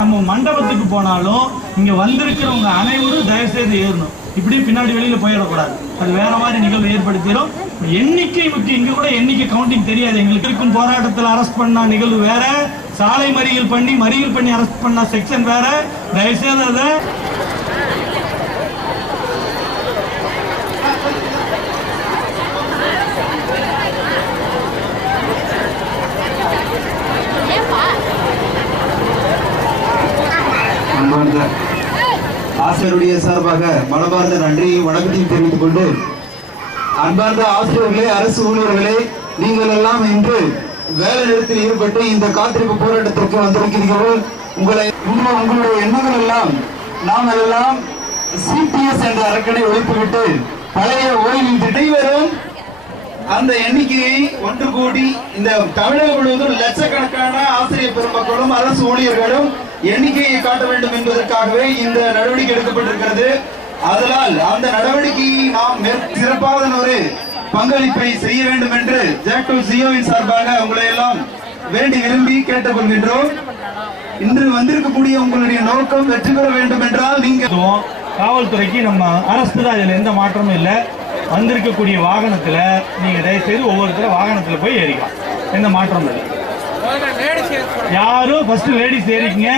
நம்ம மண்டபத்துக்கு போனாலும் இங்க வந்திருக்கிறவங்க அனைவரும் தயவு செய்து ஏறணும். இப்படி பின்னாடி வெளியில போயிடக்கூடாது. அது வேற மாதிரி நிகழ்வு ஏற்படுத்திடும். எண்ணிக்கை முக்கியம். இங்க கூட எண்ணிக்கை கவுண்டிங் தெரியாது. எங்களுக்கு இருக்கும் போராட்டத்தில் அரெஸ்ட் பண்ண நிகழ்வு வேற, சாலை மறியல் பண்ணி அரெஸ்ட் பண்ண செக்ஷன் வேற. தயவு செய்து அதை ஆசிரியருடைய சார்பாக மனமார்ந்த நன்றியும் வணக்கத்தையும் தெரிவித்துக் கொண்டு, அன்பார்ந்த ஆசிரியர்களே, அரசு ஊழியர்களே, நீங்கள் எல்லாம் இன்று வேலை நிறுத்தத்தில் ஈடுபட்டு இந்த காத்திருப்பு போராட்டத்திற்கு வந்திருக்கிறீர்கள். உங்களுடைய எண்ணங்கள் எல்லாம் நாம் எல்லாம் சிபிஎஸ் என்ற அரக்கனை ஒழித்துவிட்டு பழைய ஓய்வில் திடைவரும் அந்த எண்ணிக்கையை ஒன்று கூடி இந்த தமிழகம் முழுவதும் லட்சக்கணக்கான ஆசிரியர் பெருமக்களும் அரசு ஊழியர்களும் எண்ணிக்கையை காட்ட வேண்டும் என்பதற்காகவே இந்த நடவடிக்கை எடுக்கப்பட்டிருக்கிறது. அதனால் அந்த நடவடிக்கையை நாம் சிறப்பான ஒரு பங்களிப்பை செய்ய வேண்டும் என்று ஜாக்டோ சிஓவின் சார்பாக உங்களை எல்லாம் வேண்டி விரும்பி கேட்டுக்கொள்கின்றோம். இன்று வந்திருக்கக்கூடிய உங்களுடைய நோக்கம் வெற்றி பெற வேண்டும் என்றால் நீங்க காவல்துறைக்கு நம்ம அரசு தான், இதுல எந்த மாற்றமும் இல்லை. வந்திருக்கக்கூடிய வாகனத்துல நீங்க தயவுசெய்து ஒவ்வொருத்தரும் வாகனத்துல போய் ஏறிக்கலாம். எந்த மாற்றமும் இல்லை. யாரும் ஃபர்ஸ்ட் லேடிஸ் ஏறிக்கங்க.